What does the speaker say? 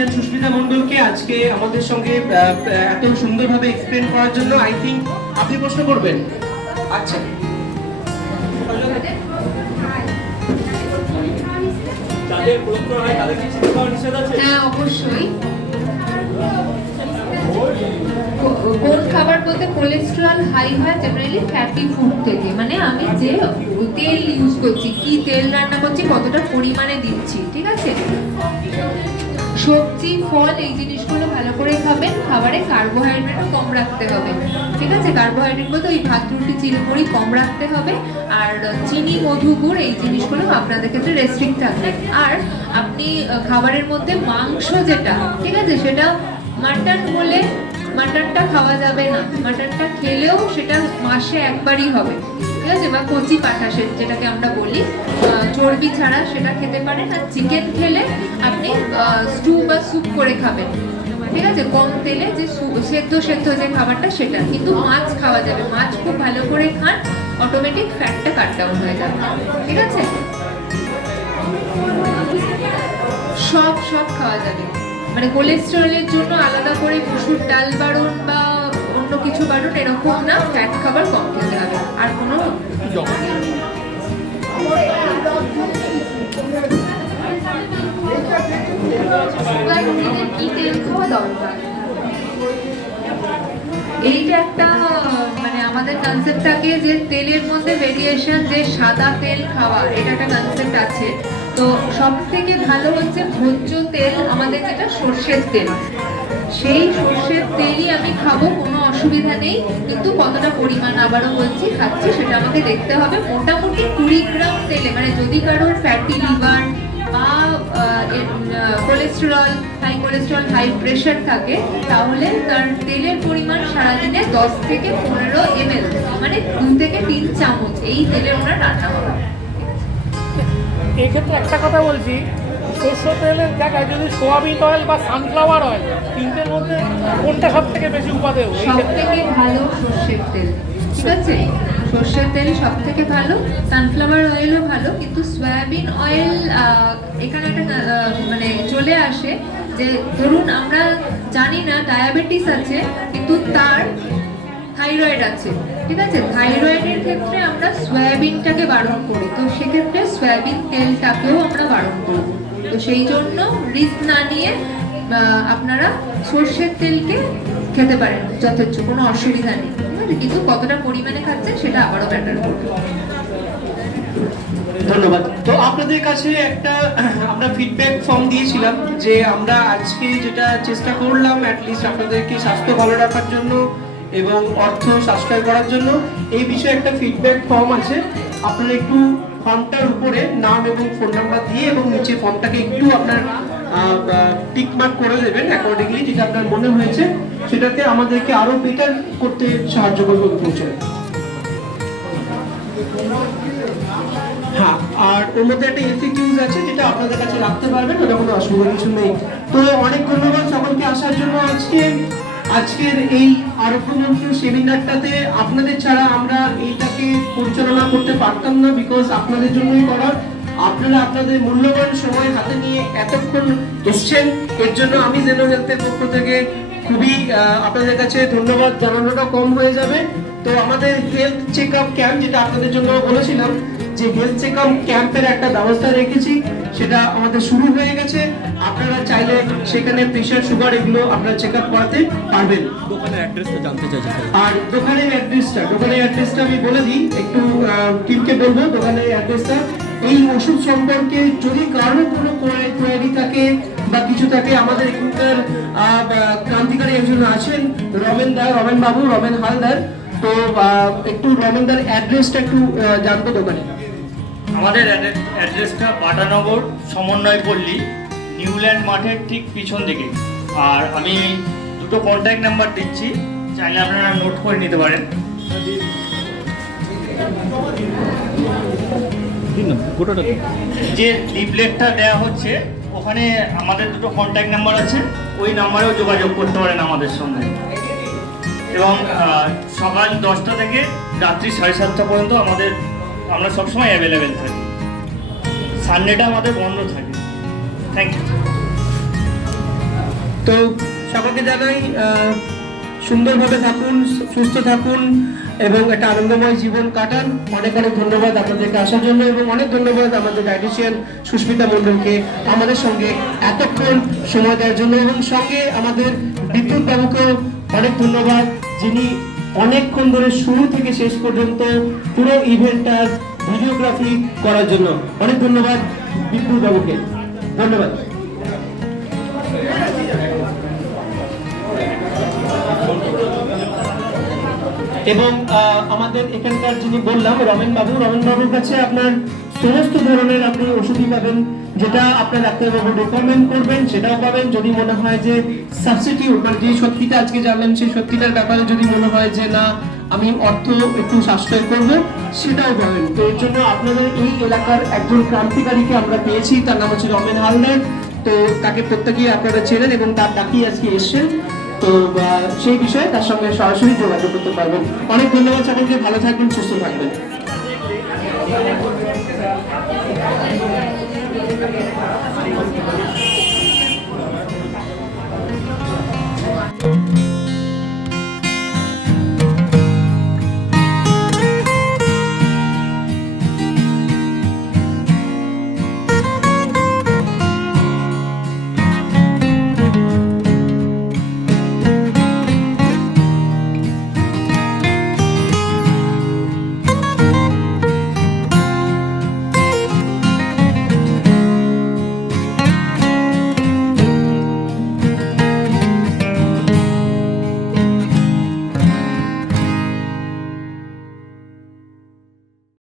Dietician Susmita মণ্ডলকে আজকে আমাদের সঙ্গে এত সুন্দরভাবে এক্সপ্লেন করার জন্য। আই থিঙ্ক আপনি প্রশ্ন করবেন। আচ্ছা, হ্যাঁ অবশ্যই। কোন খাবার বলতে কোলেস্টেরল হাই হয় জেনারেলি ফ্যাটি ফুড থেকে, মানে আমি যে তেল ইউজ করছি, কি তেল রান্না করছি, কতটা পরিমাণে দিচ্ছি, ঠিক আছে। সবজি ফল এই জিনিসগুলো ভালো করে খাবেন। খাবারে কার্বোহাইড্রেট কম রাখতে হবে, ঠিক আছে। কার্বোহাইড্রেট বলতে ওই ভাত রুটি চিড়মুড়ি কম রাখতে হবে। আর চিনি মধু গুড় এই জিনিসগুলো আপনাদের ক্ষেত্রে রেস্ট্রিক্ট থাকবে। আর আপনি খাবারের মধ্যে মাংস যেটা, ঠিক আছে, সেটা মাটন হলে মাটনটা খাওয়া যাবে না। মাটনটা খেলেও সেটা মাসে একবারই হবে, ঠিক আছে। বা কচি পাঠা যেটাকে আমরা বলি, চর্বি ছাড়া সেটা খেতে পারেন। আর চিকেন খেলে আপনি স্টু বা স্যুপ করে খাবেন, ঠিক আছে, কম তেলে, যে সেদ্ধ সেদ্ধ যে খাবারটা সেটা। কিন্তু মাছ খাওয়া যাবে, মাছ খুব ভালো করে খান, অটোমেটিক ফ্যাটটা কাট ডাউন হয়ে যাবে, ঠিক আছে। সব সব খাওয়া যাবে, মানে কোলেস্টেরলের জন্য আলাদা করে মসুর ডাল বারণ বা অন্য কিছু বারণ এরকম না। ফ্যাট খাবার কম খেতে হবে। আর কোনো কি তেল খাওয়া দরকার, এইটা একটা মানে আমাদের কনসেপ্ট থাকে যে তেলের মধ্যে ভেরিয়েশন, যে সাদা তেল খাওয়া, এটা একটা কনসেপ্ট আছে। তো সব থেকে ভালো হচ্ছে ভোজ্য তেল, আমাদের যেটা সর্ষের তেল, সেই সর্ষের তেলই আমি খাবো, কোনো অসুবিধা নেই। কিন্তু কতটা পরিমাণ আবারও বলছি খাচ্ছি সেটা আমাকে দেখতে হবে। মোটামুটি 20 গ্রাম তেলে, মানে যদি কারোর ফ্যাটি লিভার বা কোলেস্টেরল হাই প্রেশার থাকে, তাহলে তার তেলের পরিমাণ সারাদিনে 10 থেকে 15 ml, মানে 2 থেকে 3 চামচ এই তেলে ওনার রান্না হবে। এই ক্ষেত্রে একটা কথা বলছি, সরষের তেলের জায়গায় যদি সোয়াবিন অয়েল বা সানফ্লাওয়ার অয়েল, তিনটের মধ্যে কোনটা সব থেকে বেশি উপাদেয়? সব থেকে ভালো সর্ষের তেল, ঠিক আছে। সর্ষের তেল সব থেকে ভালো, সানফ্লাওয়ার অয়েলও ভালো। কিন্তু সয়াবিন অয়েল এখানে একটা মানে চলে আসে যে ধরুন আমরা জানি না ডায়াবেটিস আছে কিন্তু তার থাইরয়েড আছে, ঠিক আছে। থাইরয়েডের ক্ষেত্রে আমরা সয়াবিনটাকে বারণ করি, তো সেক্ষেত্রে সয়াবিন তেলটাকেও আমরা বারণ করব। তো সেই জন্য রিস্ক না নিয়ে আপনারা সর্ষের তেলকে খেতে পারেন, যথেচ্ছ, কোনো অসুবিধা নেই, ঠিক আছে। কিন্তু কতটা পরিমাণে খাচ্ছেন সেটা আবারও ম্যাটার করবে। ধন্যবাদ। তো আপনাদের কাছে একটা আমরা ফিডব্যাক ফর্ম দিয়েছিলাম যে আমরা আজকে যেটা চেষ্টা করলাম অ্যাটলিস্ট আপনাদেরকে স্বাস্থ্য ভালো রাখার জন্য এবং অর্থ সাশ্রয় করার জন্য, এই বিষয়ে একটা ফিডব্যাক ফর্ম আছে। আপনারা একটু ফর্মটার উপরে নাম এবং ফোন নাম্বার দিয়ে এবং নিচে ফর্মটাকে একটু আপনার টিক মার্ক করে দেবেন অ্যাকর্ডিংলি, যেটা আপনার মনে হয়েছে সেটাতে আমাদেরকে আরো বেটার করতে সাহায্য করবে ফিউচারে। হ্যাঁ, আর ওর মধ্যে একটা এফএকিউজ আছে যেটা আপনাদের কাছে রাখতে পারবেন, ওটা কোনো অসুবিধা কিছু নেই। তো অনেক ধন্যবাদ সকলকে আসার জন্য। আজকের এই আরোগ্যমন্ত্র সেমিনারটাতে আপনাদের ছাড়া আমরা এইটাকে পরিচালনা করতে পারতাম না, বিকজ আপনাদের জন্যই করা। আপনারা আপনাদের মূল্যবান সময় হাতে নিয়ে এতক্ষণ এসছেন, এর জন্য আমি জেনো হেলথের পক্ষ থেকে খুবই আপনাদের কাছে ধন্যবাদ জানানোটা কম হয়ে যাবে। তো আমাদের হেলথ চেক আপ ক্যাম্প, যেটা আপনাদের জন্য বলেছিলাম যে হেলথ চেক আপ ক্যাম্পের একটা ব্যবস্থা রেখেছি, সেটা আমাদের শুরু হয়ে গেছে। আপনারা চাইলে সেখানে প্রেশার সুগার এগুলো আপনারা চেক আপ করাতে পারবেন। দোকানের অ্যাড্রেসটা জানতে চাইছি। আর দোকানের অ্যাড্রেসটা আমি বলে দিই, একটু টিমকে বলবো দোকানের অ্যাড্রেসটা। এই ওষুধ সম্পর্কে যদি কারো কোনো কোয়ারি থাকে বা কিছু থাকে, আমাদের এখানকার ক্রান্তিকারী একজন আছেন রমেন হালদার। তো একটু রমেনদার অ্যাড্রেসটা একটু জানবো দোকানে। আমাদের অ্যাড্রেসটা পাটানগর সমন্বয় পল্লী, নিউল্যান্ড মাঠের ঠিক পিছন দিকে। আর আমি দুটো কন্ট্যাক্ট নাম্বার দিচ্ছি, চাইলে আপনারা নোট করে নিতে পারেন। যে লিফলেটটা দেওয়া হচ্ছে ওখানে আমাদের দুটো কন্ট্যাক্ট নাম্বার আছে, ওই নাম্বারেও যোগাযোগ করতে পারেন আমাদের সঙ্গে। এবং সকাল 10টা থেকে রাত্রি 7:30 পর্যন্ত আমরা সবসময় অ্যাভেলেবেল থাকি। সানডেটা আমাদের বন্ধ থাকে। Thank you. তো সকলকে জানাই সুন্দরভাবে থাকুন, সুস্থ থাকুন এবং একটা আনন্দময় জীবন কাটান। অনেক অনেক ধন্যবাদ আপনাদেরকে আসার জন্য এবং অনেক ধন্যবাদ আমাদের ডায়েটিশিয়ান সুস্মিতা মণ্ডলকে আমাদের সঙ্গে এতক্ষণ সময় দেওয়ার জন্য, এবং সঙ্গে আমাদের বিদ্যুৎ বাবুকেও অনেক ধন্যবাদ, যিনি অনেকক্ষণ ধরে শুরু থেকে শেষ পর্যন্ত পুরো ইভেন্টটার ভিডিওগ্রাফি করার জন্য। অনেক ধন্যবাদ বিদ্যুৎ বাবুকে, ধন্যবাদ। এবং আমাদের এখানকার যিনি বললাম রমেন বাবুর কাছে আপনার সমস্ত ধরনের আপনি ওষুধই পাবেন, যেটা আপনার ডাক্তারবাবু রেকমেন্ড করবেন সেটাও পাবেন। যদি মনে হয় যে সাবস্টিটিউট মানে যে সত্যিটা আজকে জানলেন সেই সত্যিটার ব্যাপারে যদি মনে হয় যে না আমি অর্থ একটু সাশ্রয় করবো, সেটাও পাবেন। তো এর জন্য আপনাদের এই এলাকার একজন ক্রান্তিকারীকে আমরা পেয়েছি, তার নাম হচ্ছে রমেন হালদার। তো তাকে প্রত্যেকেই আপনারা চেনেন এবং তার ডাকিয়ে আজকে এসছেন। তো সেই বিষয়ে তার সঙ্গে সরাসরি যোগাযোগ করতে পারবেন। অনেক ধন্যবাদ সকলকে, ভালো থাকবেন, সুস্থ থাকবেন।